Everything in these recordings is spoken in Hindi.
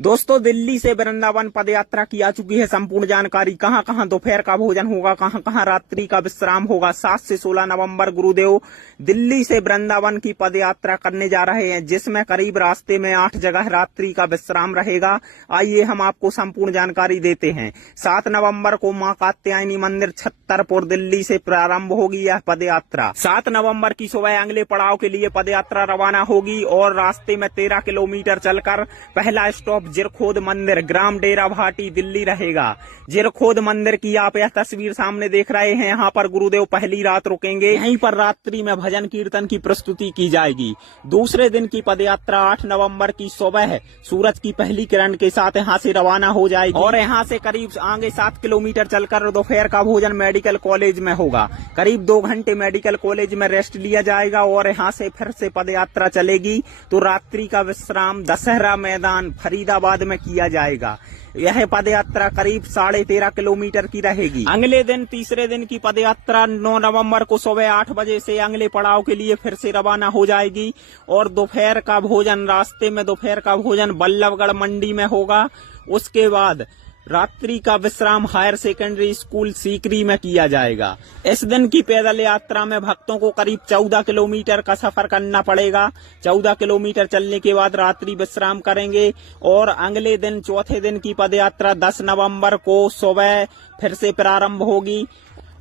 दोस्तों, दिल्ली से वृंदावन पदयात्रा की आ चुकी है संपूर्ण जानकारी। कहां कहां दोपहर का भोजन होगा, कहां कहां रात्रि का विश्राम होगा। 7 से 16 नवंबर गुरुदेव दिल्ली से वृंदावन की पदयात्रा करने जा रहे हैं, जिसमें करीब रास्ते में 8 जगह रात्रि का विश्राम रहेगा। आइए हम आपको संपूर्ण जानकारी देते हैं। 7 नवंबर को मां कात्यायनी मंदिर छतरपुर दिल्ली से प्रारंभ होगी यह पदयात्रा। 7 नवंबर की सुबह अगले पड़ाव के लिए पदयात्रा रवाना होगी और रास्ते में 13 किलोमीटर चलकर पहला स्टॉप जिरखोद मंदिर, ग्राम डेरा भाटी, दिल्ली रहेगा। जिरखोद मंदिर की आप यह तस्वीर सामने देख रहे हैं। यहाँ पर गुरुदेव पहली रात रुकेंगे। यहीं पर रात्रि में भजन कीर्तन की प्रस्तुति की जाएगी। दूसरे दिन की पदयात्रा 8 नवंबर की सुबह सूरज की पहली किरण के साथ यहाँ से रवाना हो जाएगी और यहाँ से करीब आगे 7 किलोमीटर चलकर दोपहर का भोजन मेडिकल कॉलेज में होगा। करीब 2 घंटे मेडिकल कॉलेज में रेस्ट लिया जाएगा और यहाँ से फिर से पदयात्रा चलेगी तो रात्रि का विश्राम दशहरा मैदान फरीदाबाद में किया जाएगा। यह पदयात्रा करीब 13.5 किलोमीटर की रहेगी। अगले दिन तीसरे दिन की पदयात्रा 9 नवंबर को सुबह 8 बजे से अगले पड़ाव के लिए फिर से रवाना हो जाएगी और दोपहर का भोजन रास्ते में बल्लभगढ़ मंडी में होगा। उसके बाद रात्रि का विश्राम हायर सेकेंडरी स्कूल सीकरी में किया जाएगा। इस दिन की पैदल यात्रा में भक्तों को करीब 14 किलोमीटर का सफर करना पड़ेगा। 14 किलोमीटर चलने के बाद रात्रि विश्राम करेंगे और अगले दिन चौथे दिन की पदयात्रा 10 नवंबर को सुबह फिर से प्रारंभ होगी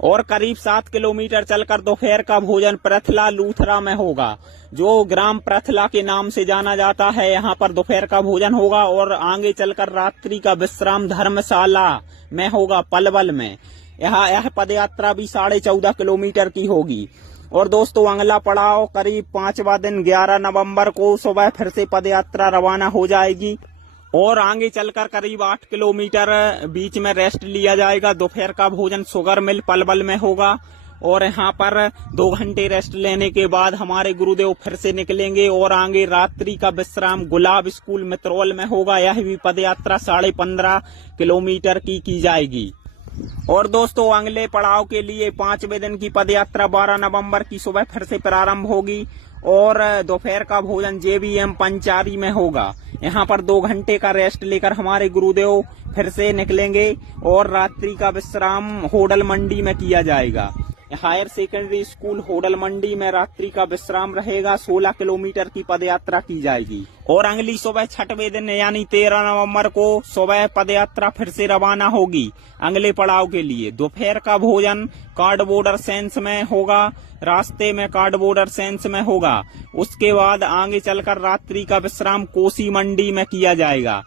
और करीब 7 किलोमीटर चलकर दोपहर का भोजन प्रथला लूथरा में होगा, जो ग्राम प्रथला के नाम से जाना जाता है। यहाँ पर दोपहर का भोजन होगा और आगे चलकर रात्रि का विश्राम धर्मशाला में होगा, पलवल में। यह पदयात्रा भी 14.5 किलोमीटर की होगी। और दोस्तों, अगला पड़ाव करीब 5वां दिन 11 नवंबर को सुबह फिर से पदयात्रा रवाना हो जाएगी और आगे चलकर करीब 8 किलोमीटर बीच में रेस्ट लिया जाएगा। दोपहर का भोजन शुगर मिल पलवल में होगा और यहाँ पर 2 घंटे रेस्ट लेने के बाद हमारे गुरुदेव फिर से निकलेंगे और आगे रात्रि का विश्राम गुलाब स्कूल मित्रोल में होगा। यह भी पदयात्रा 15.5 किलोमीटर की जाएगी। और दोस्तों, अगले पड़ाव के लिए 5वें दिन की पदयात्रा 12 नवंबर की सुबह फिर से प्रारंभ होगी और दोपहर का भोजन JBM पंचारी में होगा। यहाँ पर 2 घंटे का रेस्ट लेकर हमारे गुरुदेव फिर से निकलेंगे और रात्रि का विश्राम होडल मंडी में किया जाएगा। हायर सेकेंडरी स्कूल होडल मंडी में रात्रि का विश्राम रहेगा। 16 किलोमीटर की पदयात्रा की जाएगी और अगली सुबह 6वें दिन यानी 13 नवंबर को सुबह पदयात्रा फिर से रवाना होगी अगले पड़ाव के लिए। दोपहर का भोजन कार्ड बॉर्डर सेंस में होगा, रास्ते में कार्ड बॉर्डर सेंस में होगा। उसके बाद आगे चलकर रात्रि का विश्राम कोसी मंडी में किया जाएगा।